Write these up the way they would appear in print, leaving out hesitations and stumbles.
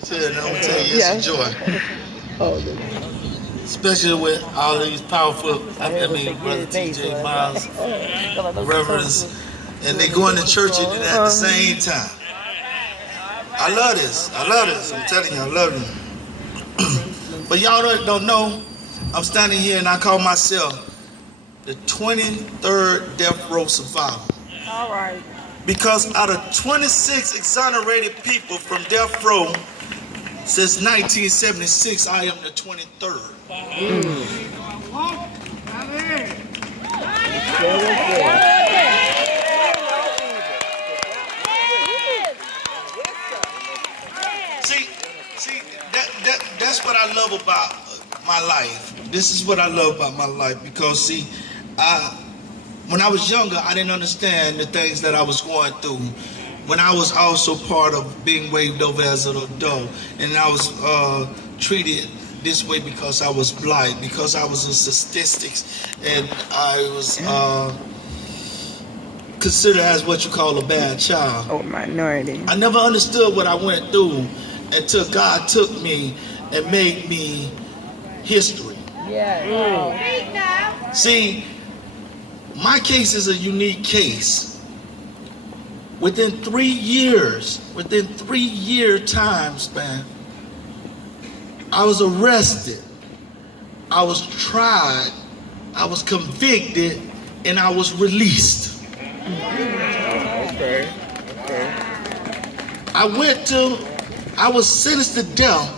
I'm gonna tell you, it's a joy. Especially with all these powerful, Brother TJ Miles, reverends, and they going to church at the same time. I love this. I love this. I'm telling you, I love it. But y'all don't know, I'm standing here and I call myself the 23rd death row survivor. All right. Because out of 26 exonerated people from death row since 1976, I am the 23rd. See, that's what I love about my life. This is what I love about my life because, see, when I was younger, I didn't understand the things that I was going through. When I was also part of being waved over as an adult, and I was treated this way because I was blind, because I was in statistics, and I was considered as what you call a bad child. Oh, minority. I never understood what I went through until God took me and made me history. Yeah. See, my case is a unique case. Within 3 years, within 3 year time span, I was arrested, I was tried, I was convicted, and I was released. Okay. I was sentenced to death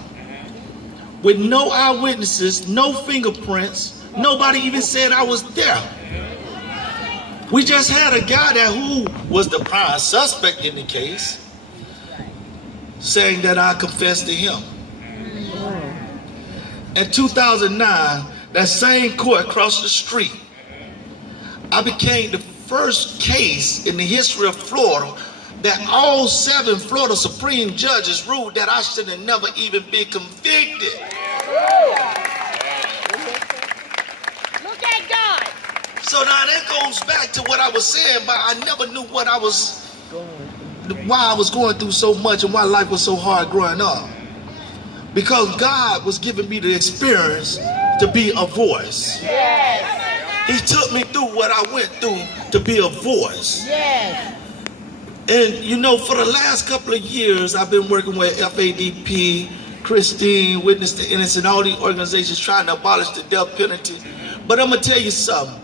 with no eyewitnesses, no fingerprints, nobody even said I was there. We just had a guy who was the prime suspect in the case saying that I confessed to him. In 2009, that same court across the street, I became the first case in the history of Florida that all 7 Florida Supreme judges ruled that I should have never even been convicted. Look at God. So now that goes back to what I was saying, but I never knew why I was going through so much and why life was so hard growing up. Because God was giving me the experience to be a voice. Yes. He took me through what I went through to be a voice. Yes. And you know, for the last couple of years, I've been working with FADP, Christine, Witness to Innocence, all these organizations trying to abolish the death penalty. But I'm going to tell you something.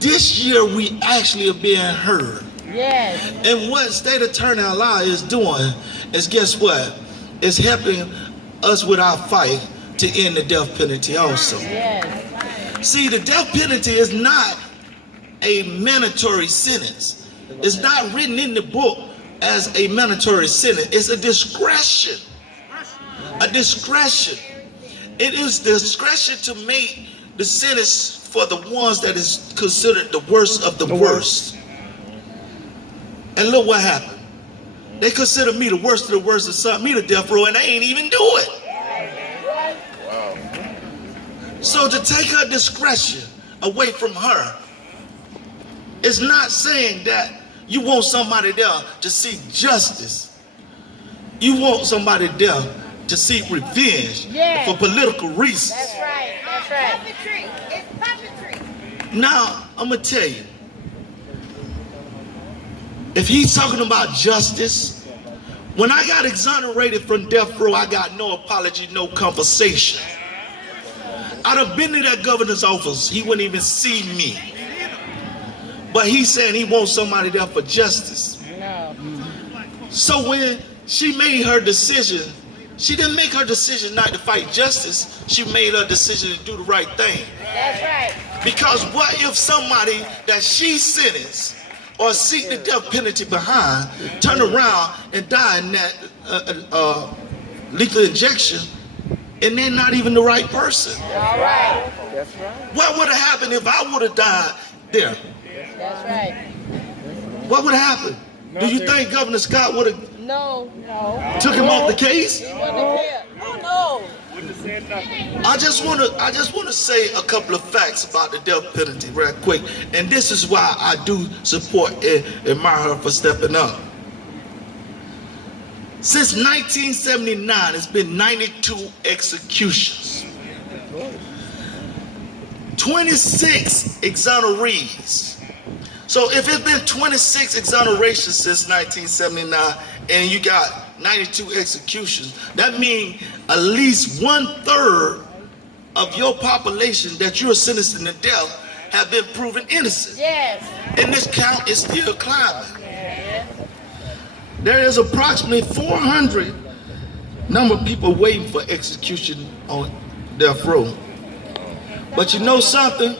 This year, we actually are being heard. Yes. And what State Attorney Ayala is doing is, guess what? It's helping us with our fight to end the death penalty also. Yes. See, the death penalty is not a mandatory sentence. It's not written in the book as a mandatory sentence. It's a discretion. A discretion. It is discretion to make the sentence for the ones that is considered the worst of the worst. And look what happened. They consider me the worst of the worst and sent me to death row, and they ain't even do it. Wow. So to take her discretion away from her is not saying that you want somebody there to seek justice. You want somebody there to seek revenge for political reasons. That's right. That's right. Puppetry. It's puppetry. Now, I'm going to tell you, if he's talking about justice, when I got exonerated from death row, I got no apology, no conversation. I'd have been to that governor's office, he wouldn't even see me. But he's saying he wants somebody there for justice. No. So when she made her decision, she didn't make her decision not to fight justice. She made her decision to do the right thing. That's right. Because what if somebody that she sentenced or seek the death penalty behind turn around and die in that lethal injection, and they're not even the right person? All right. That's right. What would have happened if I would have died there? That's right. What would have happened? Do you think Governor Scott would have No. took him off the case? He wouldn't have cared. No. I just want to say a couple of facts about the death penalty real quick, and this is why I do support and admire her for stepping up. Since 1979, it's been 92 executions. 26 exonerees. So if it's been 26 exonerations since 1979 and you got 92 executions, that means at least 1/3 of your population that you're sentencing to death have been proven innocent. Yes. And this count is still climbing. There is approximately 400 number of people waiting for execution on death row. But you know something?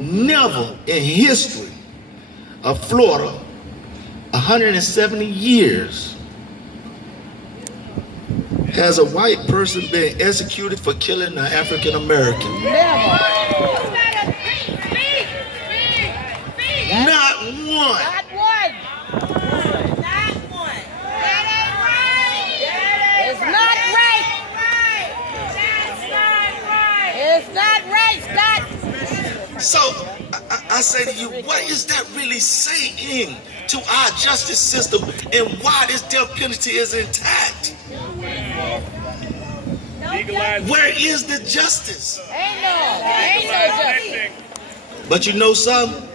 Never in history of Florida, 170 years, has a white person been executed for killing an African American. Not one. Not one. Not one. That ain't right. It's not right. That's not right. It's not right, Scott. So I say to you, what is that really saying to our justice system and why this death penalty is intact? Where is the justice? Ain't no justice. But you know something?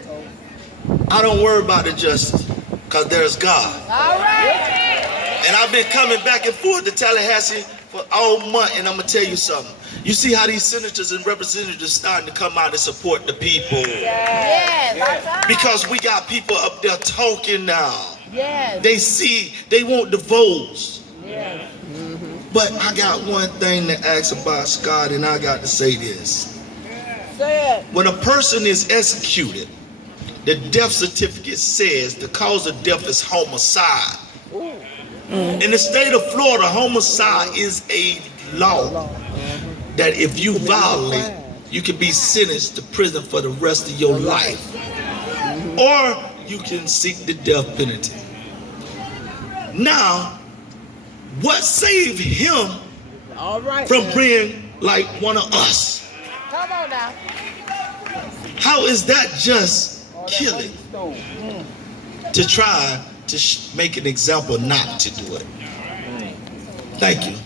I don't worry about the justice because there's God. All right. And I've been coming back and forth to Tallahassee for all month, and I'm going to tell you something. You see how these senators and representatives are starting to come out and support the people. Yes. Because we got people up there talking now. Yes. They see, they want the votes. Yes. But I got one thing to ask about, Scott, and I got to say this. Say it. When a person is executed, the death certificate says the cause of death is homicide. In the state of Florida, homicide is a law that if you violate, you can be sentenced to prison for the rest of your life. Or you can seek the death penalty. Now, what saved him from being like one of us? Come on now. How is that just killing to try to make an example not to do it? Thank you.